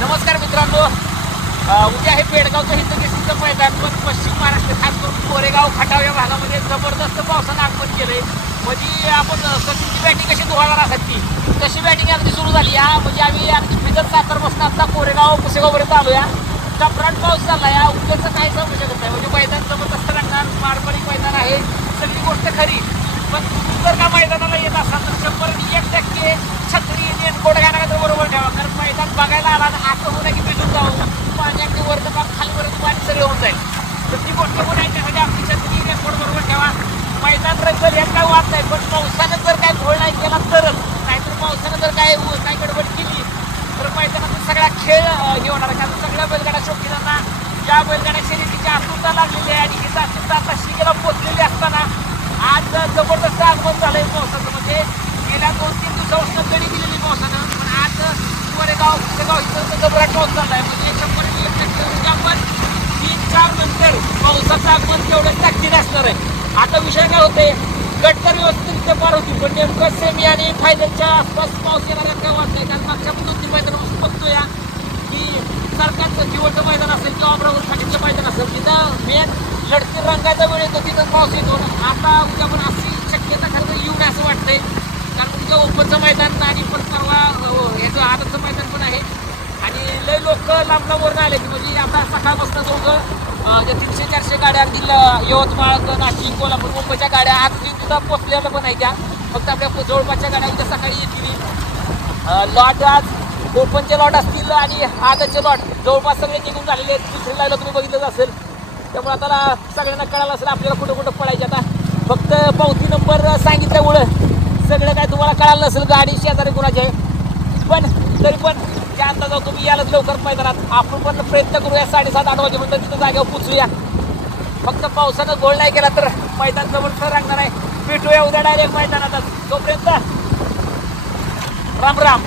नमस्कार मित्रांनो. उद्या आहे पेडगावचं हिंदकेसरीचं मैदान पण पश्चिम महाराष्ट्र खास करून कोरेगाव खटाव या भागामध्ये जबरदस्त पावसानं आगमन केलंय. म्हणजे आपण सचिनची बॅटिंग कशी धुवाणार असती तशी बॅटिंग अगदी सुरू झाली या म्हणजे आम्ही अगदी फिजत साखर बसणं आता कोरेगाव पुसेगावपर्यंत आलो या टपराट पाऊस चालला या उद्याचं काही सांगू शकत नाही. म्हणजे मैदान जबरदस्त लागणार पारंपरिक मैदान आहे सगळी गोष्ट खरी. पण तुम्ही जर का मैदानाला येत असाल तर शंभर एक टक्के छत्री नेटकोट घाला तर बरोबर ठेवा कारण मैदान बघायला आला ना असं होणं की भिजून जाऊ. पाणी अगदी वरचं काम पाणी सगळं होऊन जाईल. तर ती गोष्ट कोण आहे त्यासाठी म्हणजे आपली छत्री रेकॉर्ड बरोबर ठेवा. मैदान रंगल यात काय वाद नाही पण पावसानं जर काय घोळ नाही केला तरच. नाहीतर पावसानं जर काय काय गडबड केली तर मैदानात सगळा खेळ हे होणार. आहे. कारण सगळ्या बैलगाड्या शौकीनांना ज्या बैलगाड्या शर्यतीची आतुरता लागलेली आहे आणि ही आतुरता आता शिकेला पोचलेली असताना आज जबरदस्त आगमन झालंय पावसाचं म्हणजे गेल्या दोन तीन दिवसापासून गडी दिलेली पावसानं पण आज कोरेगाव पुसेगाव इथं जबराट पाऊस झालाय. म्हणजे शंभर टक्के आपण तीन चार नंतर पावसाचं आगमन तेवढं ताकदीने असणार आहे. आता विषय काय होते गट तर व्यवस्थित पार होती पण नेमकं सेमी आणि फायनलच्या आसपास पाऊस येणार काय वाटतंय? कारण मागच्या पण दोन तीन मैदानापासून बघतोय या की सरकारचं जिवंत मैदान असेल किंवा अमरावती फाटीचं मैदान असेल तिथं मेन लढती रंगाचा वेळ येतो तिथं पाऊस येतो. आता उद्या पण अशी शक्यता खरं येऊ नये असं वाटतंय. कारण उद्या ओपनचं मैदान आणि पण परवा अं, ह्याचं आदतचं मैदान पण आहे आणि लय लोक लांब आले की म्हणजे आता सकाळपासून जवळजवळ ज्या तीनशे चारशे गाड्या अगदी ल- यवतमाळ नाशिक कोल्हापूर मुंबईच्या गाड्या आज जी तिथं पोचलेल्या पण आहे त्या. फक्त आपल्या जवळपासच्या गाड्या उद्या सकाळी येतील. लॉट आज कोकणचे लॉट असतील आणि आजचे लॉट जवळपास सगळे निघून झालेले आहेत. दुसरी लाईला तुम्ही बघितलंच असेल. त्यामुळे आता सगळ्यांना कळालं असेल आपल्याला कुठं कुठं पडायचे आता. फक्त पावती नंबर सांगितल्यामुळं सगळं काय तुम्हाला कळालं नसेल गाडी शेजारी कुणाची आहे? पण तरी पण त्या अंदाजावर तुम्ही यालाच लवकर मैदानात. आपण पण प्रयत्न करूया साडेसात आठ वाजेपर्यंत तिथं जागेवर पोचूया फक्त पावसानं गोळ नाही केला तर मैदान जबरदस्त रांगणार आहे. भेटूया उद्या डायरेक्ट मैदानातच. तोपर्यंत राम राम.